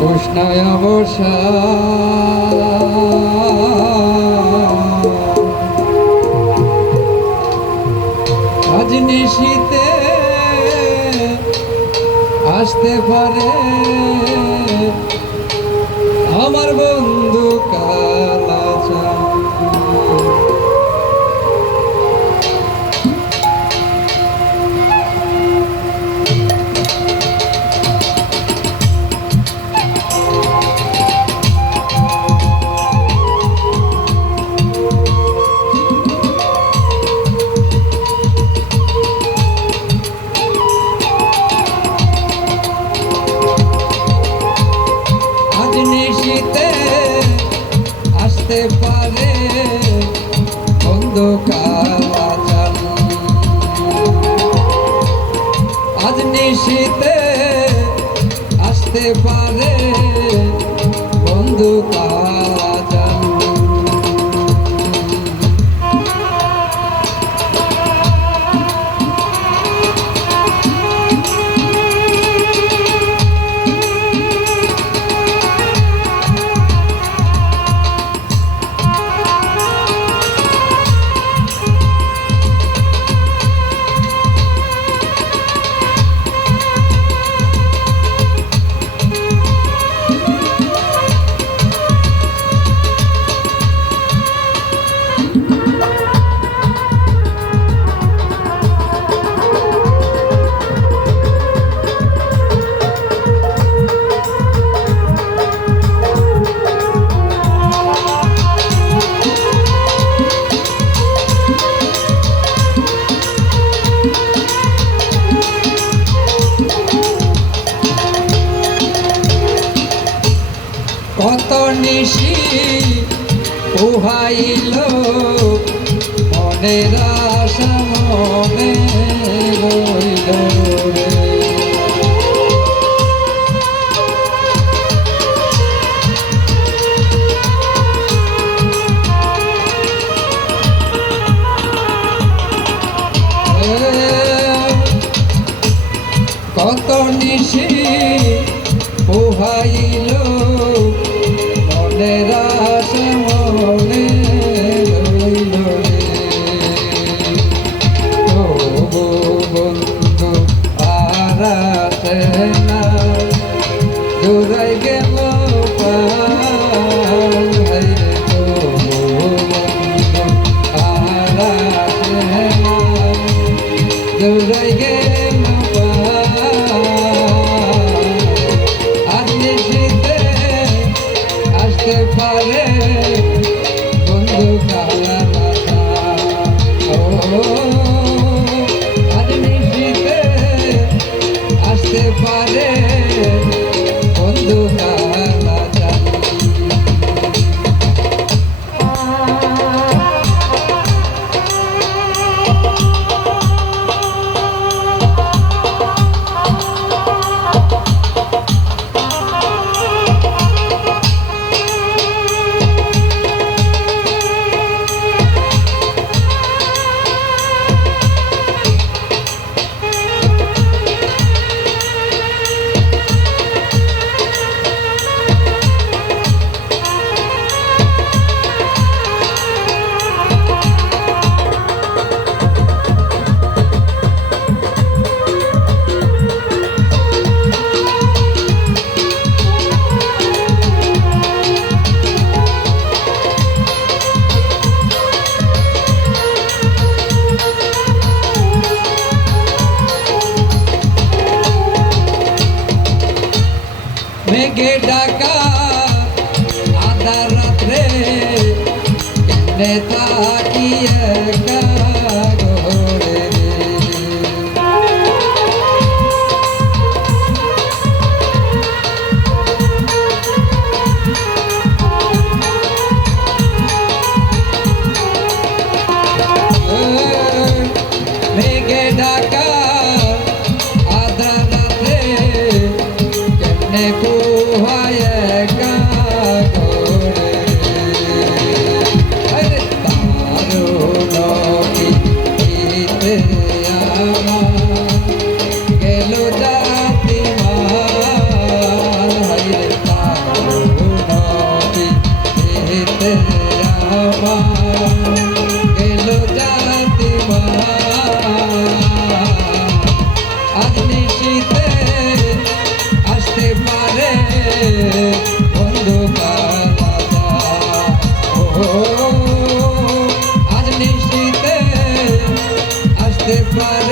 উষ্ণায় বসা আজ আসতে পারে আমার বন্ধু পারে অন্ধকার আজ নিশীতে আসতে পারে অন্ধকার কত নিশি উহাইল মনের আশা মনে কত নিশি উহাইল দূরাই গেল দূরাই গেল আজ নিশীতে আসতে পারে বন্ধু কালা ও মেঘে ডাকা আধার রাত্রে কেমনে They playa.